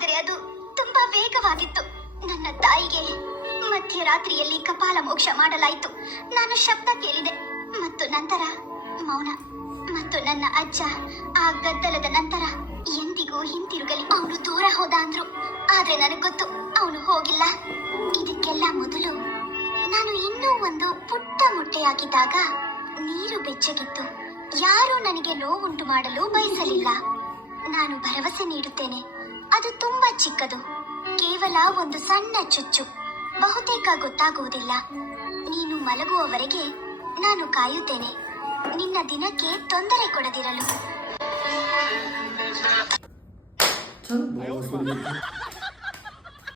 ಆದರೆ ಅದು ತುಂಬಾ ವೇಗವಾಗಿತ್ತು. ನನ್ನ ತಾಯಿಗೆ ಮಧ್ಯರಾತ್ರಿಯಲ್ಲಿ ಕಪಾಲ ಮೋಕ್ಷ ಮಾಡಲಾಯಿತು. ನಾನು ಶಬ್ದ ಕೇಳಿದೆ ಮತ್ತು ನಂತರ ಮೌನ. ಮತ್ತು ನನ್ನ ಅಜ್ಜ ಆ ಗದ್ದಲದ ನಂತರ ಎಂದಿಗೂ ಹಿಂತಿರುಗಲಿ, ಅವನು ದೂರ ಹೋದ ಅಂದ್ರು. ಆದ್ರೆ ನನಗೆ ಗೊತ್ತು ಅವನು ಹೋಗಿಲ್ಲ. ಇದಕ್ಕೆಲ್ಲ ಮೊದಲು ನಾನು ಇನ್ನೂ ಒಂದು ಪುಟ್ಟ ಮೊಟ್ಟೆಯಾಗಿದ್ದಾಗ ನೀರು ಬೆಚ್ಚಗಿತ್ತು. ಯಾರೂ ನನಗೆ ನೋವುಂಟು ಮಾಡಲು ಬಯಸಲಿಲ್ಲ. ನಾನು ಭರವಸೆ ನೀಡುತ್ತೇನೆ, ಅದು ತುಂಬಾ ಚಿಕ್ಕದು, ಕೇವಲ ಒಂದು ಸಣ್ಣ ಚುಚ್ಚು, ಬಹುತೇಕ ಗೊತ್ತಾಗುವುದಿಲ್ಲ. ನೀನು ಮಲಗುವವರೆಗೆ ನಾನು ಕಾಯುತ್ತೇನೆ, ನಿನ್ನ ದಿನಕ್ಕೆ ತೊಂದರೆ ಕೊಡದಿರಲು.